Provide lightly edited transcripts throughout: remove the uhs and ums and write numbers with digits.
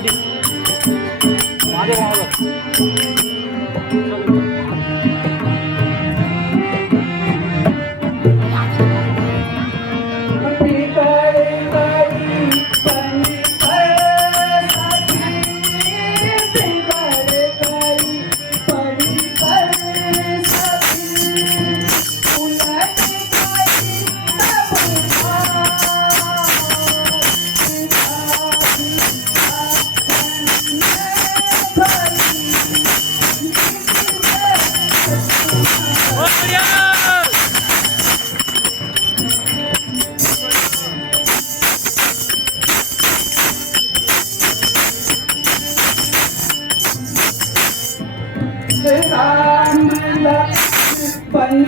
आदि महादेव राम लक्ष्मण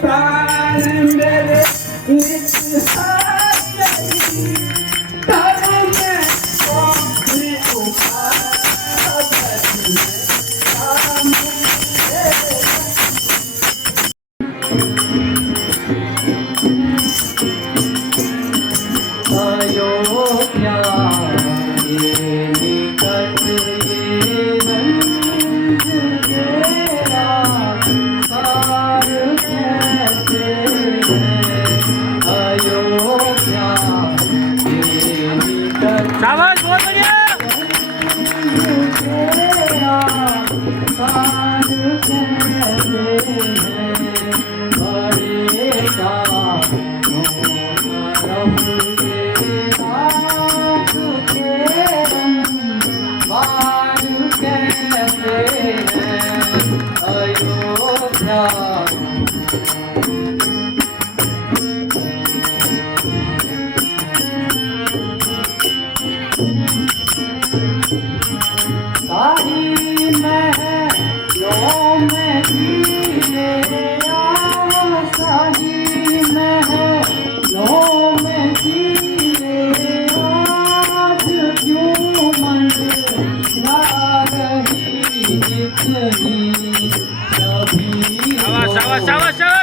प्राण मेरे शाबाश बहुत बढ़िया शाबाश शाबाश शाबाश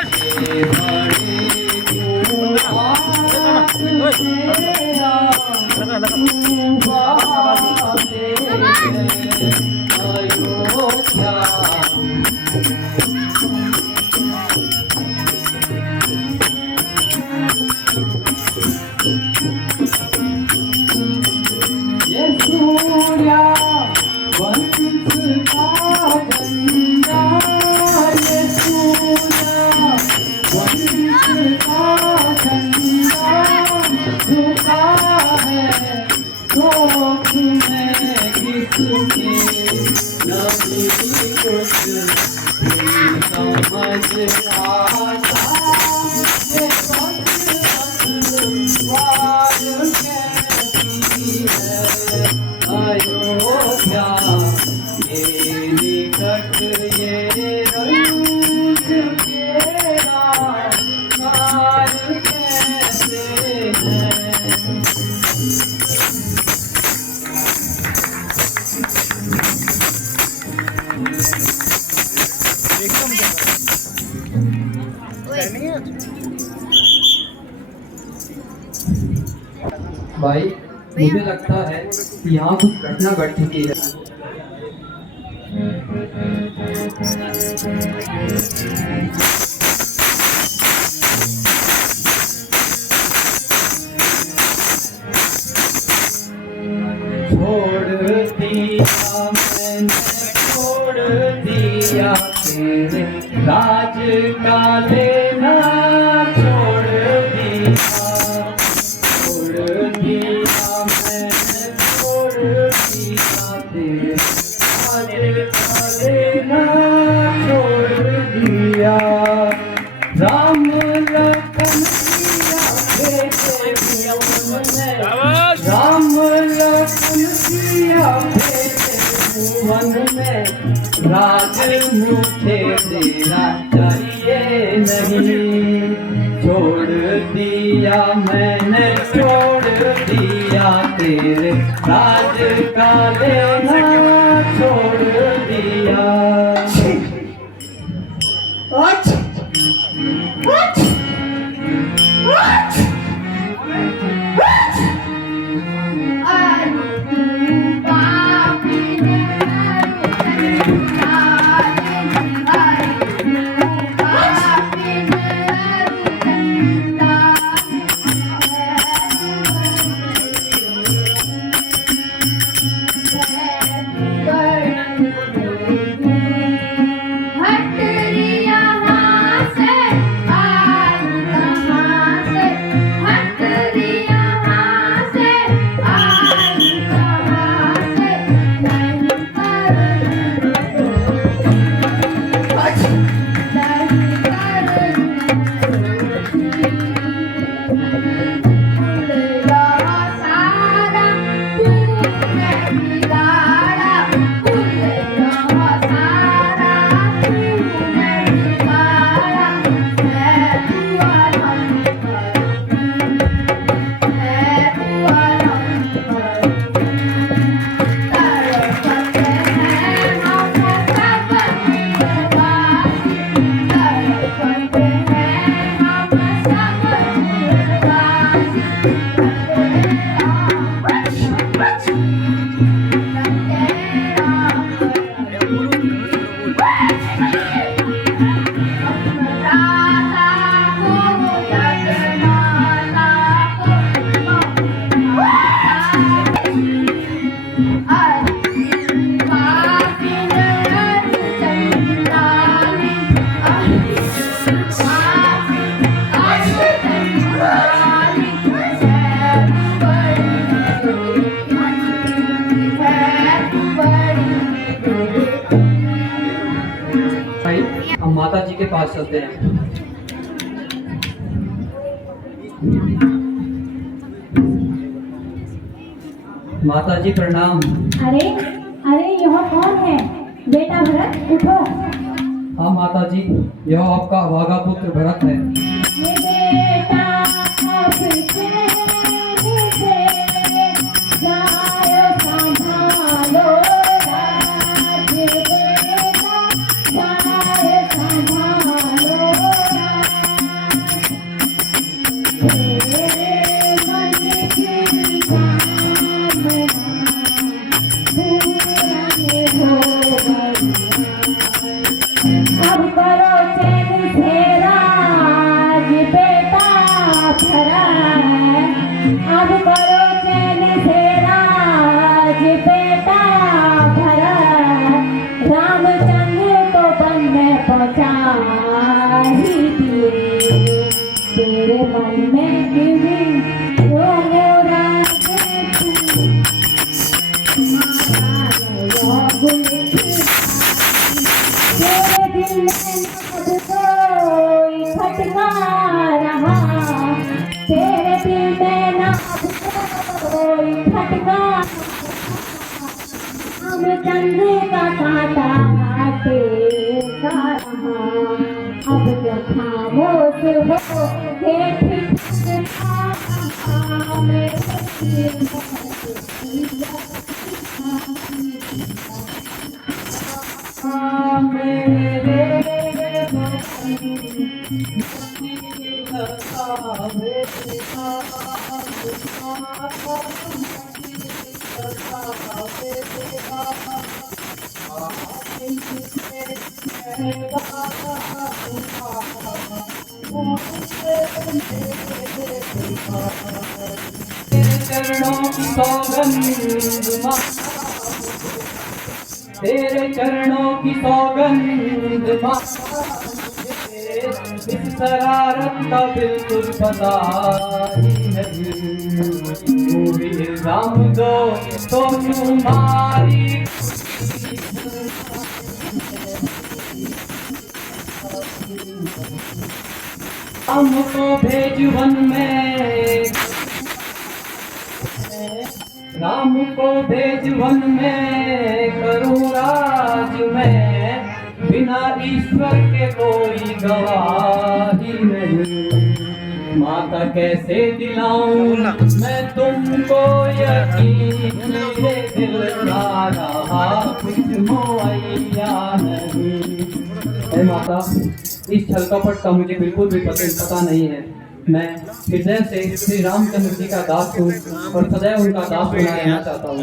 भाई मुझे लगता है कि यहाँ कुछ घटना घट चुकी है। छोड़ दिया मैंने, छोड़ दिया तेरे राज का लेना, छोड़ दिया मैंने, छोड़ दिया तेरे राज का लेना, छोड़ दिया। राम लखन सिया भेजे भुवन में, राम लखन सिया भेजे भुवन में, राज मुझे तेरा चाहिए नहीं। छोड़ दिया मैंने, छोड़ दिया तेरे राज का लेना छोड़ दिया। भाई हम माता जी के पास चलते हैं। माता जी प्रणाम। अरे अरे यह कौन है? बेटा भरत उठो। हाँ माता जी, यह आपका अभागा पुत्र भरत है। ये बेटा आपसे जाए संभालो राज, बेटा जाए संभालो राज। तेरे मन की कामना पूरा हो गई। अब करो चैन से राज, बेटा भरत। अब करो चैन से राज, बेटा भरत। रामचंद्र को वन में पहुंचा ही दिए। तेरे मन में क्यों मोरा तेरे दिल में अब कोई खटका रहा। तेरे दिल में ना अब कोई खटका। रामचंद्र का कांटा टेका रहा। अब जब खामोश हो ये ठिठुरना तेरे चरणों की सौगंध माँ, इस शरारत का बिल्कुल पता ही नहीं। तू भी इल्जाम दो तो तुम्हारी हमको भेज वन में, राम को भेज वन में, करूँ राज में, बिना ईश्वर के कोई गवाही नहीं। माता कैसे दिलाऊं मैं तुमको यकीन, मेरे दिल का रहा कुछ मुहैया नहीं। हे माता, इस छल कपट का मुझे बिल्कुल भी पता नहीं है। मैं हृदय से श्री रामचंद्र जी का दास हूँ और सदैव उनका दास बना रहना चाहता हूँ।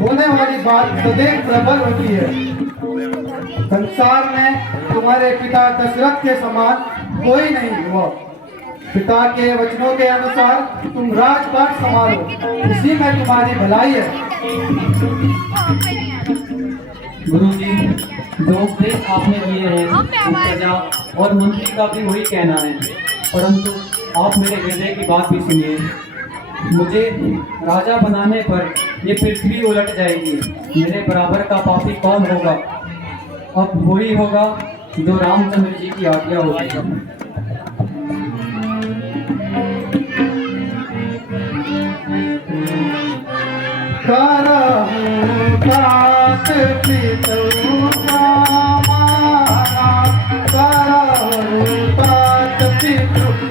होने वाली बात सदैव प्रबल होती है। संसार में तुम्हारे पिता दशरथ के समान कोई नहीं हुआ। पिता के वचनों के अनुसार तुम राजपाट संभालो, इसी में तुम्हारी भलाई है। गुरुजी, जो उपदेश आपने दिए हैं प्रजा और मंत्री का भी वही कहना है, परंतु आप मेरे हृदय की बात भी सुनिए। मुझे राजा बनाने पर ये पृथ्वी उलट जाएगी। मेरे बराबर का पापी कौन होगा? अब वही होगा जो रामचंद्र जी की आज्ञा होगी।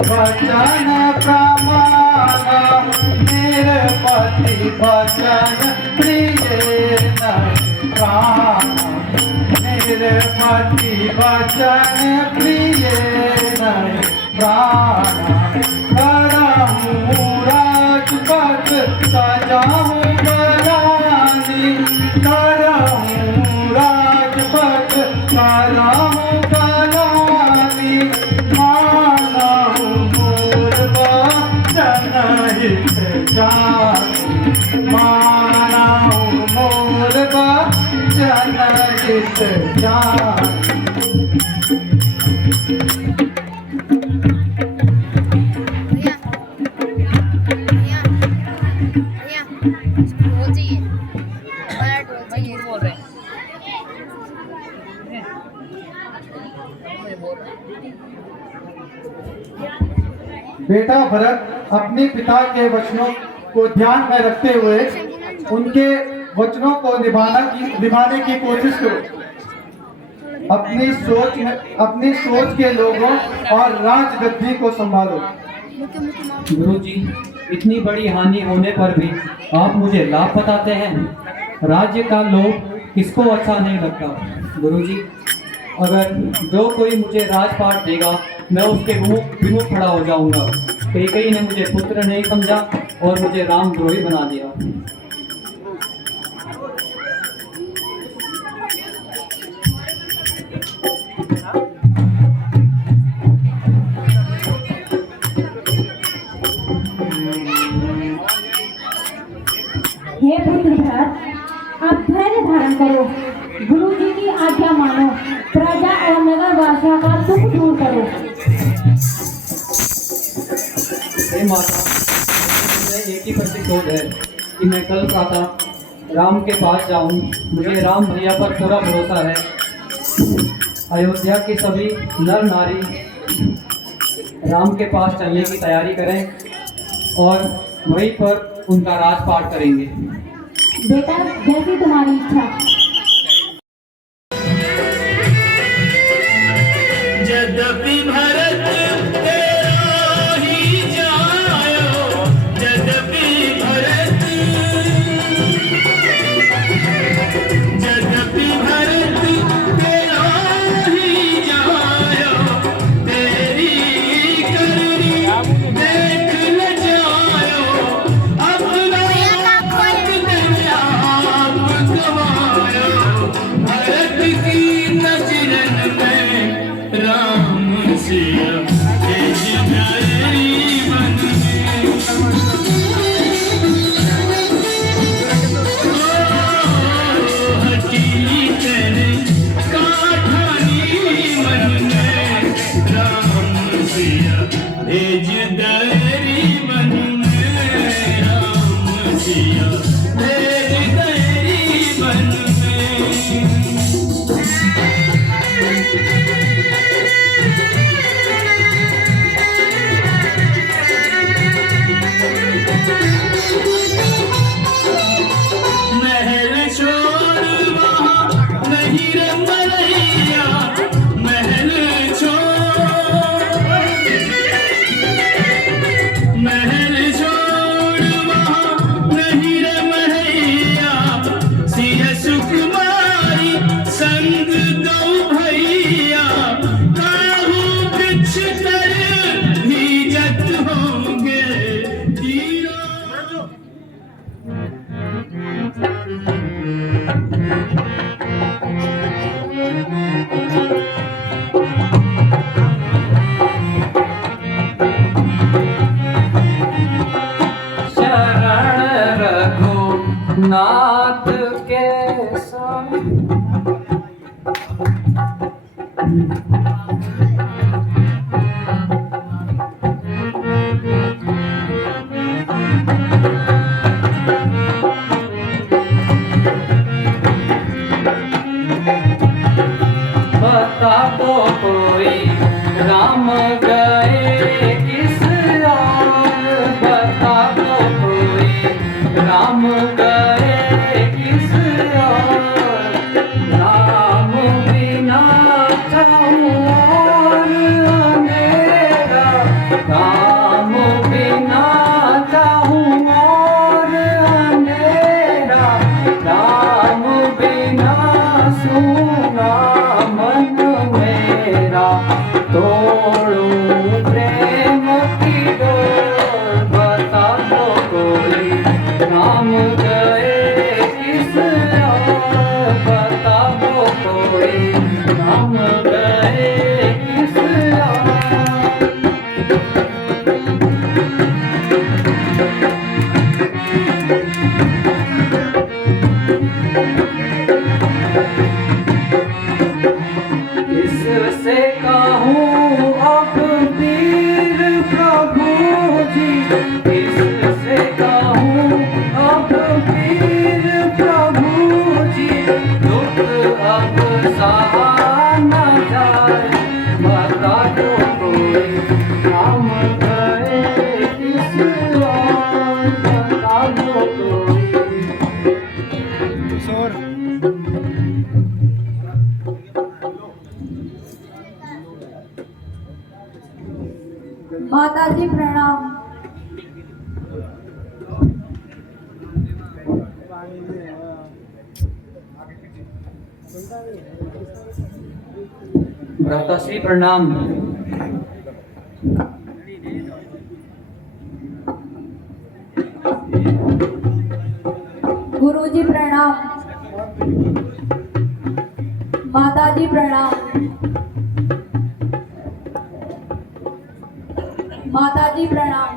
वचन प्रमाना मेरे पति वचन प्रिय प्राण, मेरे पति वचन प्रिय प्राण। करहूँ राजपथ सजाऊँ बरानी, करहूँ राजपथ सजाऊँ बरानी। मानहूँ मोर वचन हित जानी, मानहूँ मोर वचन हित जानी। बेटा भरत, अपने पिता के वचनों को ध्यान में रखते हुए उनके वचनों को निभाने की कोशिश करो। अपनी सोच के लोगों और राजगद्दी को संभालो। गुरुजी, इतनी बड़ी हानि होने पर भी आप मुझे लाभ बताते हैं। राज्य का लोभ किसको अच्छा नहीं लगता। गुरुजी, अगर जो कोई मुझे राजपाट देगा मैं उसके विमुख खड़ा हो जाऊंगा। कैकेयी ने मुझे पुत्र नहीं समझा और मुझे रामद्रोही बना दिया। हे पुत्र भरत, आप धैर्य धारण करो, गुरु जी की आज्ञा मानो, प्रजा और नगर वासियों का दुख दूर करो। हे माता, मुझे एक ही प्रतिशोध है कि मैं कल प्रातः राम के पास जाऊं। मुझे राम भैया पर पूरा भरोसा है। अयोध्या के सभी नर नारी राम के पास चलने की तैयारी करें और वहीं पर उनका राजपाट करेंगे। बेटा, जैसी तुम्हारी इच्छा। यद्यपि भरत तेरा ही जायो, यद्यपि भरत तेरा ही जायो, तेरी करनी देख न जायो, अपना आप गवायो, भरत की नजरन में राम सिया तेज डरी मन हटी तेरे काठानी मन में राम सिया तेज डरी मन में राम सिया तेज डरी मन में। महल छोड़ वहाँ नहीं रमैया, महल छोड़ वहाँ नहीं रमैया, सिंह सुकुमारी संग दो भैया, काहू वृक्ष तर भीजत होंगे तीरों। शरण रघुनाथ के संग बता दो कोई राम गए किस ओर, बता दो कोई राम गए किस ओर, राम बिना चाहूं और अंधेरा, राम बिना चाहूं और अंधेरा, राम बिना सुना मन मेरा, तोड़ूं प्रेम की डोर, बता दो कोई राम गए किस ओर, बता दो कोई राम गए किस ओर। इससे कहूँ अब वीर प्रभु जी, इससे कहूँ अब वीर प्रभु जी, दुख अब सहा न जाए, बता दो कोई राम गए किस ओर, बता दो कोई। माता जी प्रणाम। भ्राताश्री प्रणाम। गुरुजी प्रणाम। माता जी प्रणाम। माता जी प्रणाम।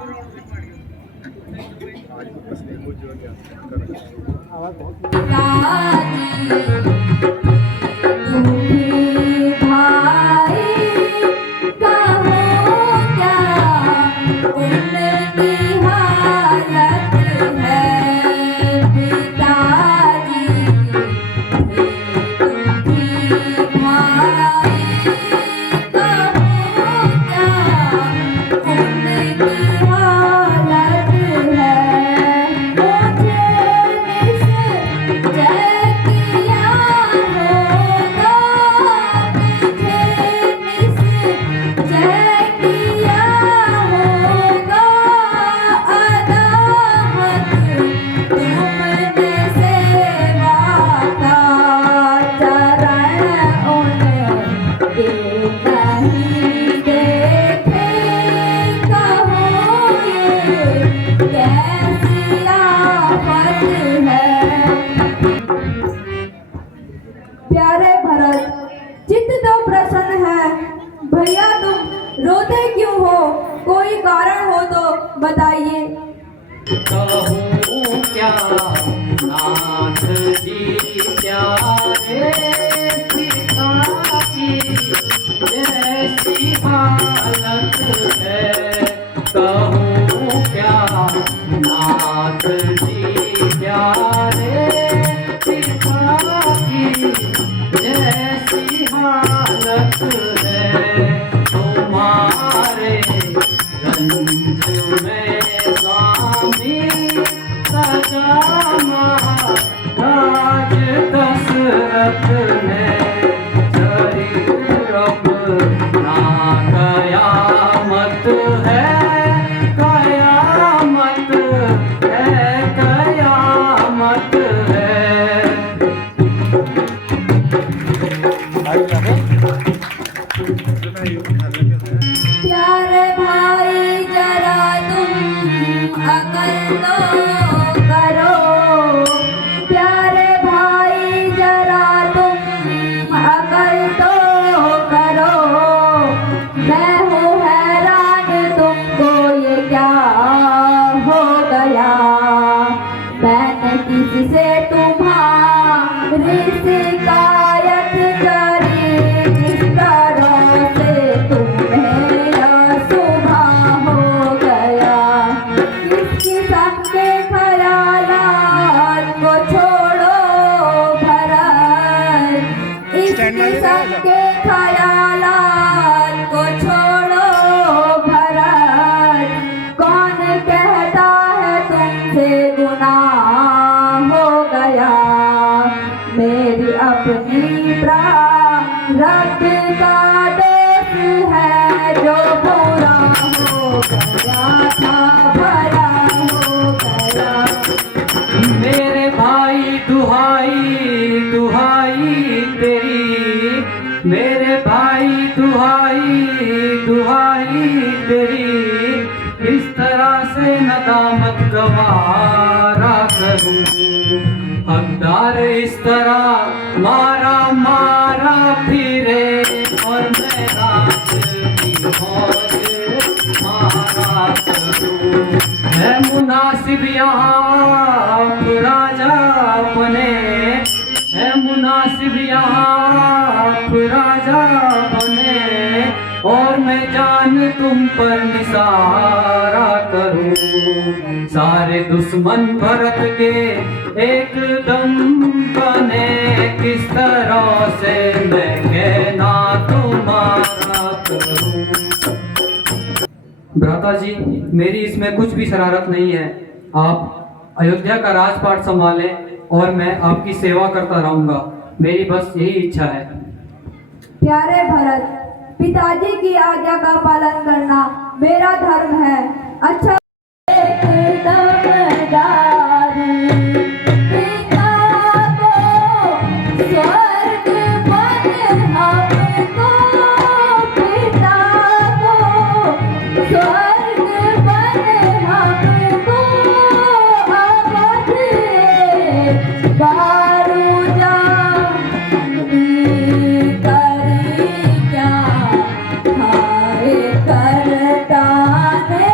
कहूँ क्या नाथ जी प्यारे पिता की जैसी हालत है। कहूँ क्या नाथ जी प्यारे पिता की जैसी हालत है। तुम्हारे रंज में स्वामी सजा महाराज दशरथ ने शरीर अपना कयामत है, कयामत है, कयामत है। प्यारे भाई जरा तुम अकल तो करो, प्यारे भाई जरा तुम अकल तो करो। मैं हूँ हैरान तुमको ये क्या हो गया। मैंने किससे तुम्हारी शिकायत करी, किस तरह से तुम्हें यह सुबह हो गया। किस किस्म के ख्यालात को छोड़ो भरत, इस किस्म के ख्यालात को छोड़ो भरत। कौन कहता है तुमसे गुनाह हो गया। मेरी अपनी प्रारब्ध का दोष है, जो बुरा हो गया था भला हो गया। मेरे भाई दुहाई दुहाई तेरी, मेरे भाई दुहाई दुहाई तेरी। इस तरह से नदामत गवारा करूं, हकदार इस तरह मारा मारा फिरे, और मैं रात की मौज मारा करूं। है मुनासिब यहाँ आप राजा बने, है मुनासिब यहाँ आप राजा बने, और मैं जान तुम पर निसारा करूं। सारे दुश्मन भरत के एकदम बने, किस तरह से मैं कहना तुम्हारा करूं। भ्राता जी, मेरी इसमें कुछ भी शरारत नहीं है। आप अयोध्या का राजपाट संभालें और मैं आपकी सेवा करता रहूंगा। मेरी बस यही इच्छा है। प्यारे भरत, पिताजी की आज्ञा का पालन करना मेरा धर्म है। अच्छा करता है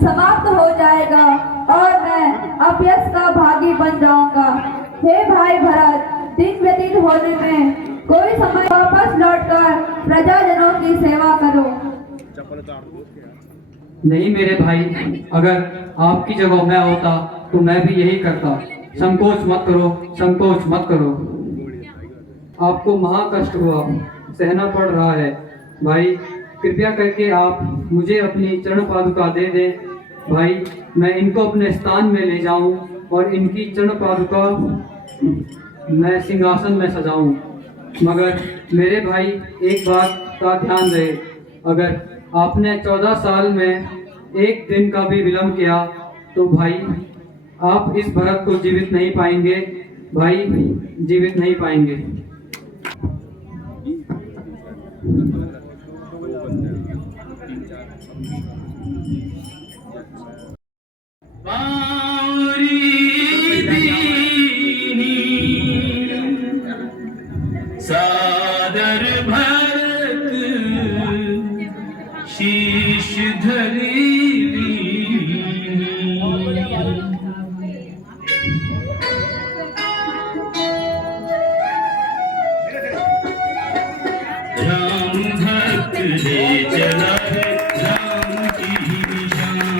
समाप्त हो जाएगा और मैं अपयश का भागी बन जाऊंगा। हे भाई भरत, दिन व्यतीत होने में कोई समय वापस लौटकर प्रजाजनों की सेवा करो। नहीं मेरे भाई, अगर आपकी जगह मैं होता तो मैं भी यही करता। संकोच मत करो, संकोच मत करो। आपको महाकष्ट हुआ, सहना पड़ रहा है। भाई कृपया करके आप मुझे अपनी चरण पादुका दे दें। भाई मैं इनको अपने स्थान में ले जाऊं और इनकी चरण पादुका मैं सिंहासन में सजाऊं। मगर मेरे भाई एक बात का ध्यान रहे, अगर आपने 14 साल में एक दिन का भी विलम्ब किया तो भाई आप इस भरत को जीवित नहीं पाएंगे। भाई जीवित नहीं पाएंगे। बावरी दीनी सादर भरत शीश धरी राम भक्त ले चला रे राम की निशानी,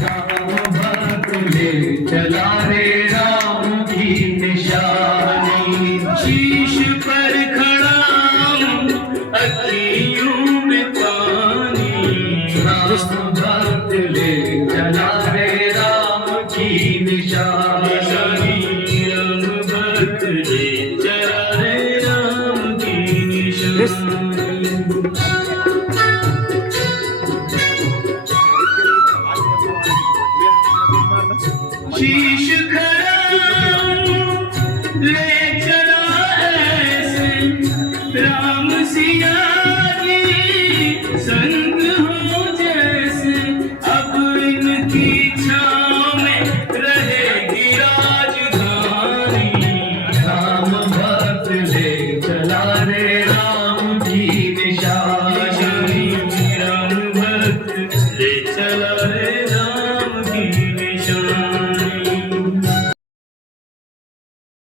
राम भक्त ले चला रे राम की निशानी। शीश पर खड़ा अखियों में पानी, राम भक्त ले चला रे राम की निशानी, राम भक्त ले चला रे राम की निशानी। शीश